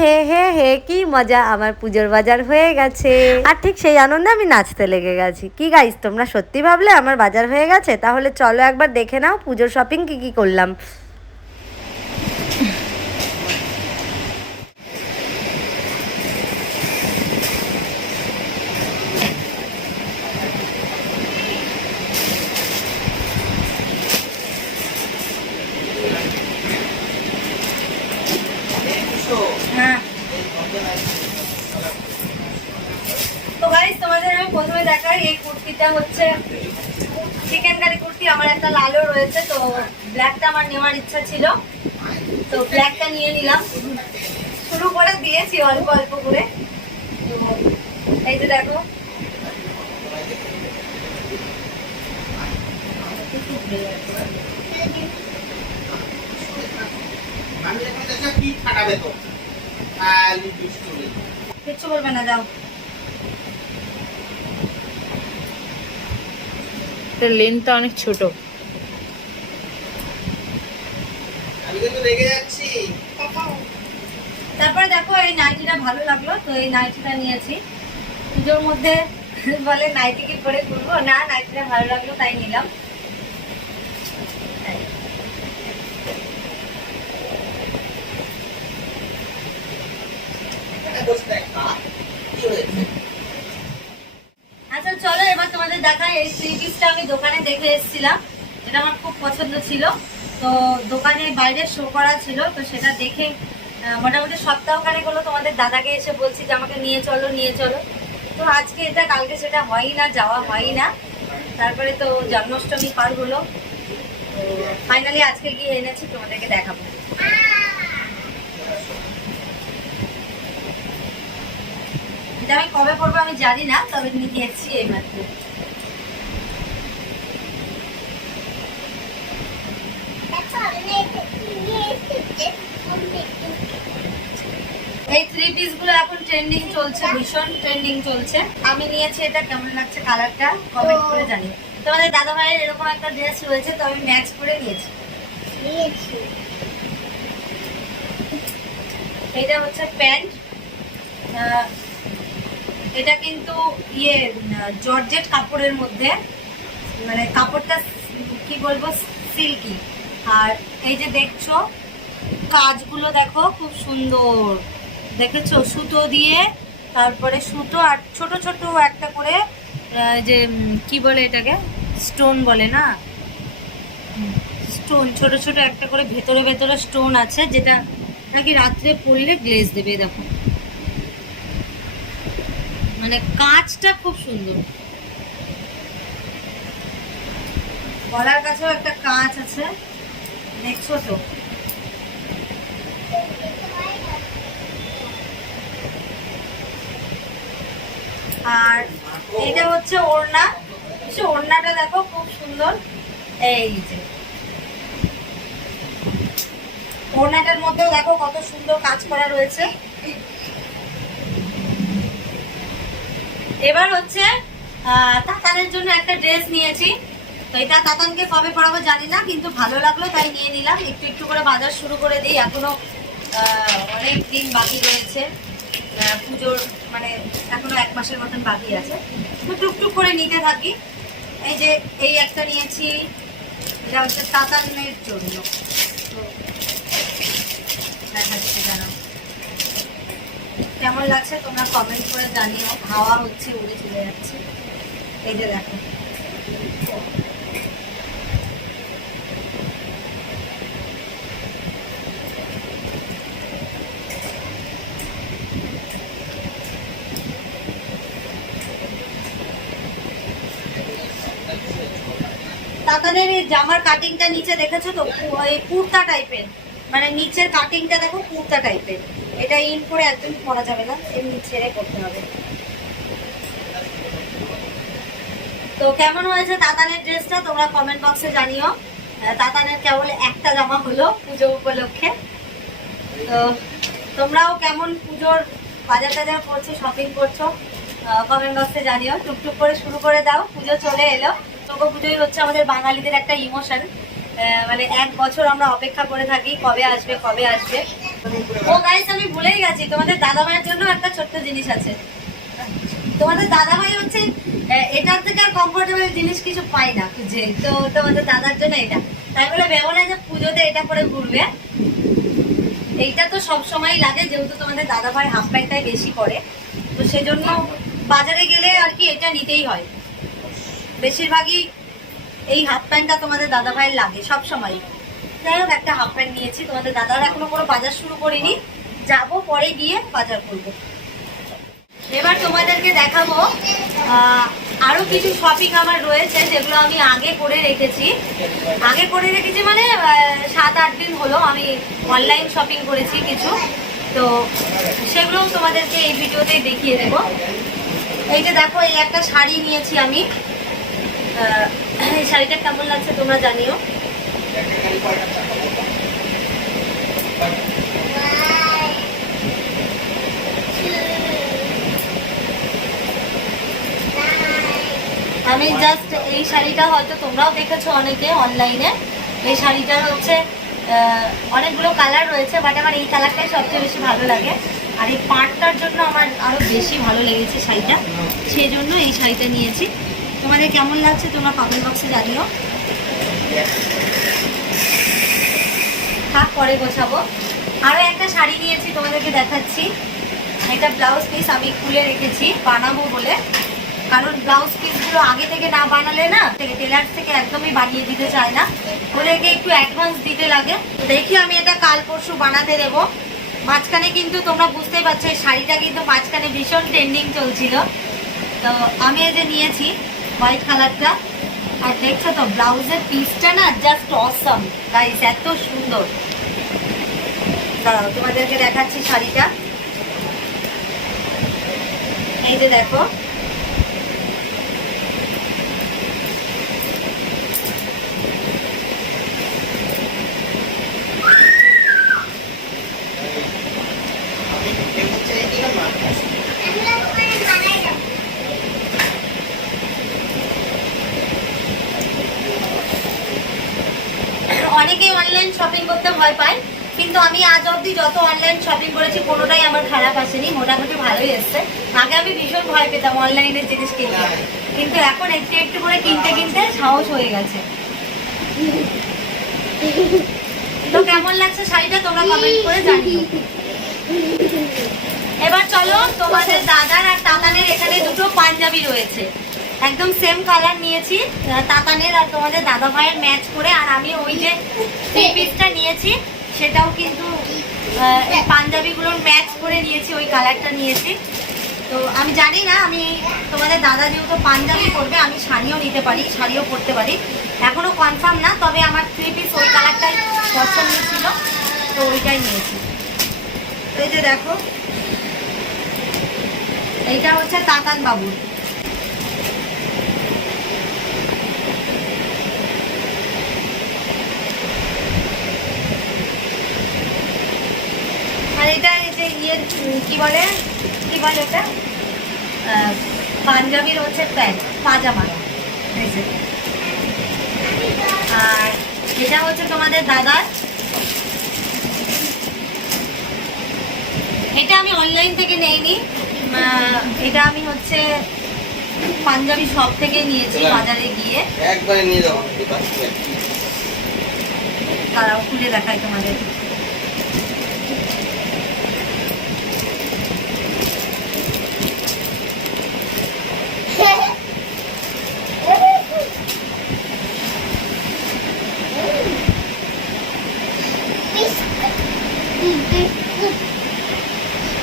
হে হে হে, কি মজা, আমার পুজোর বাজার হয়ে গেছে। আর ঠিক সেই আনন্দে আমি নাচতে লেগে গেছি। কি গাইস তোমরা সত্যি ভাবলে আমার বাজার হয়ে গেছে? তাহলে চলো একবার দেখে নাও পুজোর শপিং কি কি করলাম হ্যাঁ তো গাইস তোমাদের আমি প্রথমে দেখাই এই কুর্তিটা হচ্ছে চিকেন কারি কুর্তি আমার একটা লালও রয়েছে তো ব্ল্যাকটা আমার নেওয়ার ইচ্ছা ছিল। তো ব্ল্যাকটা নিয়ে নিলাম। শুরু করে দিয়েছি অল্প অল্প করে। তো এই যে দেখো। দুষ্টুমি কিচ্ছু বলবে না যাও। এটার লেন্থটা অনেক ছোট। তারপরে দেখো এই নাইটিটা ভালো লাগল তো এই নাইটিটা নিয়েছি। পুজোর মধ্যে বলে নাইটি কি পরে ঘুরবো না নাইটিটা ভালো লাগল তাই নিলাম। এখানে বসে দেখ খা। কি হয়েছে আচ্ছা চলো দেখাই এই থ্রি পিসটা আমি দোকানে দেখে এসেছিলাম, যেটা আমার খুব পছন্দ ছিল। তো দোকানে বাইরে শো করা ছিল, তো সেটা দেখে মোটামুটি সপ্তাহখানেক হলো তোমাদের দাদাকে এসে বলছি যে আমাকে নিয়ে চলো নিয়ে চলো। তো আজকে এটা, কালকে সেটা হয়ই না, যাওয়া হয়ই না। তারপরে তো জন্মাষ্টমী পার হলো। ফাইনালি আজকে গিয়ে এনেছি, তোমাদেরকে দেখাবো। এটা আমি কবে পড়ব আমি জানি না, তবে নিয়ে এসেছি এই এই থ্রি পিসগুলো এখন ট্রেন্ডিং চলছে ভীষণ ট্রেন্ডিং চলছে। আমি নিয়েছি এটা কেমন লাগছে কালারটা কমেন্ট করে জানি তোমাদের দাদা ভাইয়ের এরকম একটা ড্রেস রয়েছে তো আমি ম্যাচ করে নিয়েছি। এটা হচ্ছে প্যান্ট। এটা কিন্তু ইয়ে জর্জেট কাপড়ের মধ্যে। মানে কাপড়টা কি বলব? সিল্কি আর এই যে দেখছ কাজগুলো দেখো খুব সুন্দর। দেখেছ? সুতো দিয়ে, তারপরে সুতো আর ছোট ছোট একটা করে যে কি বলে এটাকে? স্টোন বলে না? স্টোন, ছোট ছোট একটা করে ভেতরে ভেতরে স্টোন আছে, যেটা নাকি রাত্রে পরলে গ্লেজ দেবে দেখো। মানে কাঁচটা খুব সুন্দর। গলার কাছেও একটা কাঁচ আছে। দেখছ তো? আর এটা হচ্ছে ওড়না। সে ওড়নাটা দেখো খুব সুন্দর। এই যে। ওড়নাটার মধ্যেও দেখো কত সুন্দর কাজ করা রয়েছে। এবার হচ্ছে তাতানের জন্য একটা ড্রেস নিয়েছি। তো এটা তাতানকে কবে পরাবো জানি না, কিন্তু ভালো লাগল তাই নিয়ে নিলাম। একটু একটু করে বাজার শুরু করে দিই। এখনও অনেক দিন বাকি রয়েছে। পুজোর মানে এখনও এক মাসের মতন বাকি আছে। তো টুকটুক করে নিতে থাকি। এই যে এই একটা নিয়েছি, এটা হচ্ছে তাতানের জন্য। দেখাচ্ছি দাঁড়াও কেমন লাগছে তোমরা কমেন্ট করে জানিও। হাওয়া হচ্ছে, উড়ে চলে যাচ্ছে। এই যে দেখো। তাদের জামার কাটিংটা নিচে দেখেছ তো? এই কুর্তা টাইপের মানে নিচের কাটিংটা দেখো, কুর্তা টাইপের এটা ইন করে একদমই পরা যাবে না এমনি ছেড়ে করতে হবে। তো কেমন হয়েছে তাতানের ড্রেসটা? তোমরা কমেন্ট বক্সে জানিও। তাতানের কেবল একটা জামা হলো পুজো উপলক্ষে। তো তোমরাও কেমন পুজোর বাজার টাজার করছ শপিং করছ? কমেন্ট বক্সে জানিও। টুকটুক করে শুরু করে দাও, পুজো চলে এলো। দুর্গা পুজোই হচ্ছে আমাদের বাঙালিদের একটা ইমোশন মানে এক বছর আমরা অপেক্ষা করে থাকি, কবে আসবে কবে আসবে। ও গাইস আমি ভুলেই গেছি, তোমাদের দাদা ভাইয়ের জন্য একটা ছোট্ট জিনিস আছে। তোমাদের দাদা ভাই হচ্ছে এটার থেকে আর কমফোর্টেবল জিনিস কিছু পাই না খুঁজে তো তোমাদের দাদার জন্য এটা। তাই বলে না যে পুজোতে এটা করে ঘুরবে। এইটা তো সব সময় লাগে, যেহেতু তোমাদের দাদা ভাই হাফ প্যান্টটাই বেশি পরে তো সেজন্য বাজারে গেলে আর কি এটা নিতেই হয়। বেশিরভাগই এই হাফ প্যান্টটা তোমাদের দাদা ভাইয়ের লাগে সব সময় যাই হোক একটা হাফ প্যান্ট নিয়েছি। তোমাদের দাদার এখনও কোনো বাজার শুরু করিনি। যাব পরে গিয়ে বাজার করব। এবার তোমাদেরকে দেখাবো আহ, আরও কিছু শপিং আমার রয়েছে যেগুলো আমি আগে করে রেখেছি। আগে করে রেখেছি মানে সাত আট দিন হলো আমি অনলাইন শপিং করেছি কিছু। তো সেগুলোও তোমাদেরকে এই ভিডিওতে দেখিয়ে দেবো। এই যে দেখো এই একটা শাড়ি নিয়েছি আমি। এই শাড়িটা কেমন লাগছে তোমরা জানিও। আমি জাস্ট এই শাড়িটা হয়তো তোমরাও দেখেছ অনেকে অনলাইনে এই শাড়িটার হচ্ছে অনেকগুলো কালার রয়েছে বাট আমার এই কালারটাই সবচেয়ে বেশি ভালো লাগে। আর এই পাটটার জন্য আমার আরও বেশি ভালো লেগেছে শাড়িটা। সেই জন্য এই শাড়িটা নিয়েছি। তোমাদের কেমন লাগছে তোমরা কমেন্ট বক্সে জানিও। থাক, পরে গোছাবো। আরও একটা শাড়ি নিয়েছি, তোমাদেরকে দেখাচ্ছি। এটা ব্লাউজ পিস আমি খুলে রেখেছি, বানাবো বলে। কারণ ব্লাউজ পিসগুলো আগে থেকে না বানালে না টেলার থেকে একদমই বানিয়ে দিতে চায় না। ওদেরকে একটু অ্যাডভান্স দিতে লাগে। দেখি আমি এটা কাল পরশু বানাতে দেবো। মাঝখানে কিন্তু তোমরা বুঝতেই পারছ, এই শাড়িটা কিন্তু মাঝখানে ভীষণ ট্রেন্ডিং চলছিল। তো আমি এই যে নিয়েছি হোয়াইট কালারটা আর দেখছ তো, ব্লাউজের পিসটা না জাস্ট অসম গাইস এত সুন্দর। দাঁড়াও তোমাদেরকে দেখাচ্ছি শাড়িটা। এই যে দেখো অনেকেই অনলাইন শপিং করতে ভয় পায়। কিন্তু আমি আজ অবধি যত অনলাইন শপিং করেছি, কোনোটাই আমার খারাপ আসেনি। মোটামুটি ভালোই এসছে। আগে আমি ভীষণ ভয় পেতাম অনলাইনের জিনিস কিনতে। কিন্তু এখন একটু একটু করে কিনতে কিনতে সাহস হয়ে গেছে। তো কেমন লাগছে শাড়িটা? তোমরা কমেন্ট করে জানিও। এবার চলো তোমাদের দাদার আর তাতানের এখানে দুটো পাঞ্জাবি রয়েছে। একদম সেম কালার নিয়েছি তাতানের আর তোমাদের দাদা ভাইয়ের ম্যাচ করে, আর আমি ওই যে থ্রি পিসটা নিয়েছি, সেটাও কিন্তু পাঞ্জাবিগুলোর ম্যাচ করে নিয়েছি, ওই কালারটা নিয়েছি। তো আমি জানি না, আমি তোমাদের দাদা যেহেতু পাঞ্জাবি পরবে, আমি শাড়িও নিতে পারি, শাড়িও পরতে পারি। এখনও কনফার্ম না, তবে আমার থ্রি পিস ওই কালারটাই পছন্দ ছিল, তো ওইটাই নিয়েছি। এই যে দেখো, এইটা হচ্ছে তাতান বাবুর আর এটা এই যে ইয়ের উম, কি বলে? কি বলে ওটা? পাঞ্জাবির হচ্ছে প্যান্ট পাজামা। আর এটা হচ্ছে তোমাদের দাদার। এটা আমি অনলাইন থেকে নেইনি। এটা আমি হচ্ছে পাঞ্জাবি শপ থেকে নিয়েছি বাজারে গিয়ে। একবারে নিয়ে যাব খুলে দেখাই তোমাদের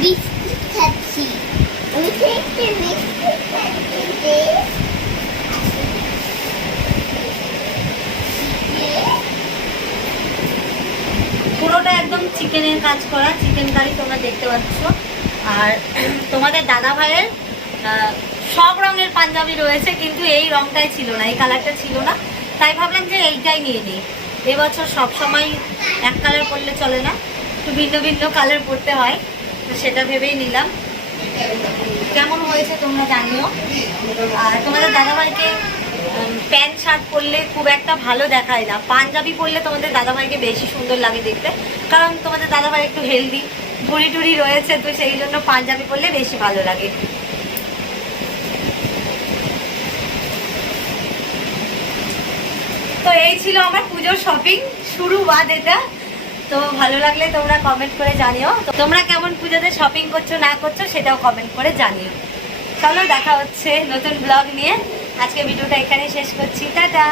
বিস্কুট খাচ্ছি আমি তো একটা বিস্কুট খাচ্ছি বেশ। পুরোটা একদম চিকেনের কাজ করা, চিকেন কারি তোমরা দেখতে পাচ্ছ। আর তোমাদের দাদা ভাইয়ের সব রঙের পাঞ্জাবি রয়েছে, কিন্তু এই রংটাই ছিল না, এই কালারটা ছিল না। তাই ভাবলাম যে এইটাই নিয়ে নিই। এবছর সব সময় এক কালার পরলে চলে না, একটু ভিন্ন ভিন্ন কালার পরতে হয়, তো সেটা ভেবেই নিলাম। কেমন হয়েছে তোমরা জানিও। আর তোমাদের দাদাভাইকে প্যান্ট শার্ট পরলে খুব একটা ভালো দেখায় না। পাঞ্জাবি পরলে তোমাদের দাদাভাইকে বেশি সুন্দর লাগে দেখতে। কারণ তোমাদের দাদাভাই একটু হেলদি ভুড়ি টুড়ি রয়েছে, তো সেই জন্য পাঞ্জাবি পরলে বেশি ভালো লাগে। তো এই ছিল আমার পুজোর শপিং শুরু বাদ এটা। তো ভালো লাগলে তোমরা কমেন্ট করে জানিও। তোমরা কেমন পুজোতে শপিং করছ, না করছ, সেটাও কমেন্ট করে জানিও। চলো দেখা হচ্ছে নতুন ব্লগ নিয়ে। আজকে ভিডিওটা এখানে শেষ করছি। টাটা!